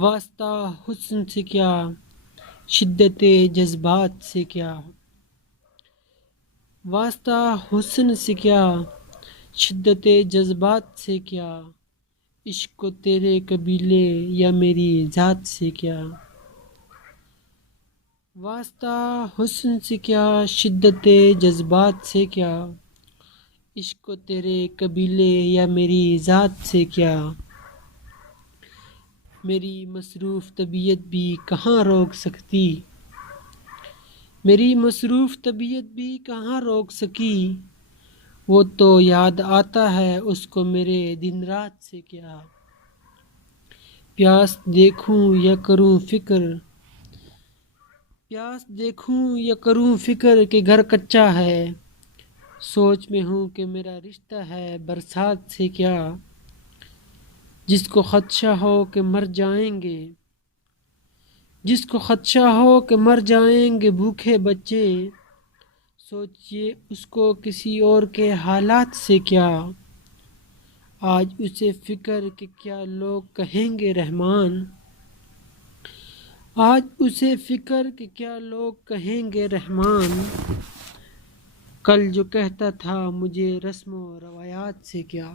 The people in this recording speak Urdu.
واسطہ حسن سے کیا، شدت جذبات سے کیا، واسطہ حسن سے کیا، شدت جذبات سے کیا، عشق کو تیرے قبیلے یا میری ذات سے کیا، واسطہ حسن سے کیا، شدت جذبات سے کیا، عشق کو تیرے قبیلے یا میری ذات سے کیا، میری مصروف طبیعت بھی کہاں روک سکتی، میری مصروف طبیعت بھی کہاں روک سکی، وہ تو یاد آتا ہے اس کو میرے دن رات سے کیا، پیاس دیکھوں یا کروں فکر، پیاس دیکھوں یا کروں فکر کہ گھر کچا ہے، سوچ میں ہوں کہ میرا رشتہ ہے برسات سے کیا، جس کو خدشہ ہو کہ مر جائیں گے، جس کو خدشہ ہو کہ مر جائیں گے بھوکے بچے، سوچئے اس کو کسی اور کے حالات سے کیا، آج اسے فکر کہ کیا لوگ کہیں گے رحمان، آج اسے فکر کہ کیا لوگ کہیں گے رحمان، کل جو کہتا تھا مجھے رسم و روایات سے کیا۔